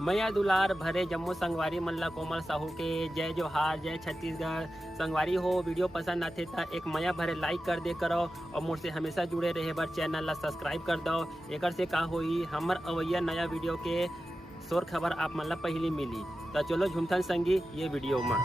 मैया दुलार भरे जम्मू संगवारी मल्ला कोमल साहू के जय जोहार, जय छत्तीसगढ़। संगवारी हो वीडियो पसंद आते तो एक मैया भरे लाइक कर दे करो और मुझसे हमेशा जुड़े रहे बर चैनल ला सब्सक्राइब कर दो। एक से का होई हमर अवैया नया वीडियो के शोर खबर आप मन ला पहली मिली। तो चलो झुमथन संगी ये वीडियो में।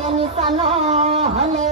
के निशाना हले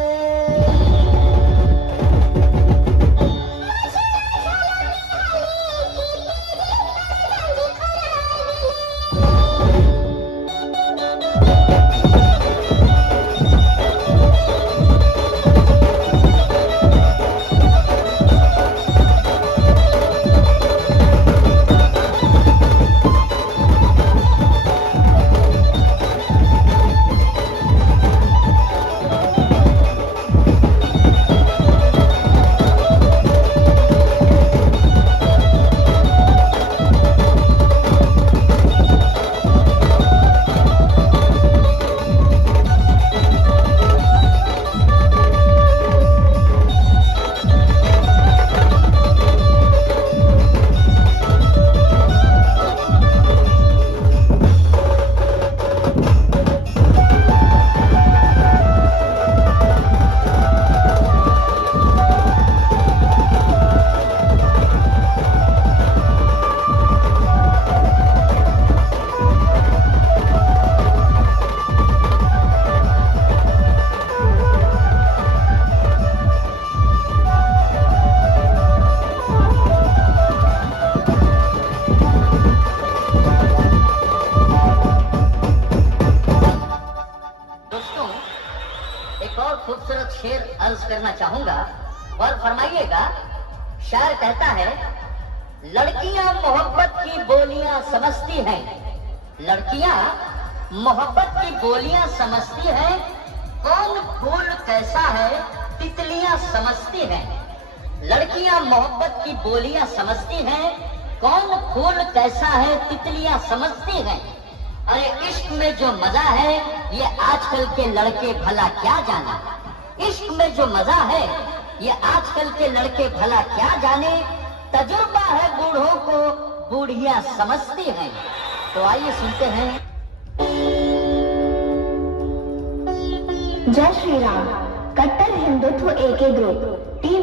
खूबसूरत शेर अर्ज करना चाहूंगा और फरमाइएगा। शायर कहता है, लड़कियां मोहब्बत की बोलियां समझती हैं, लड़कियां मोहब्बत की बोलियां समझती हैं, कौन फूल कैसा है तितलियां समझती हैं। लड़कियां मोहब्बत की बोलियां समझती हैं, कौन फूल कैसा है तितलियां समझती हैं। अरे इश्क में जो मजा है ये आजकल के लड़के भला क्या जाने। इश्क में जो मजा है ये आजकल के लड़के भला क्या जाने। तजुर्बा है बूढ़ों को बूढ़ियां समझती हैं। तो आइए सुनते हैं। जय श्री राम। कट्टर हिंदुत्व एके ग्रुप टीम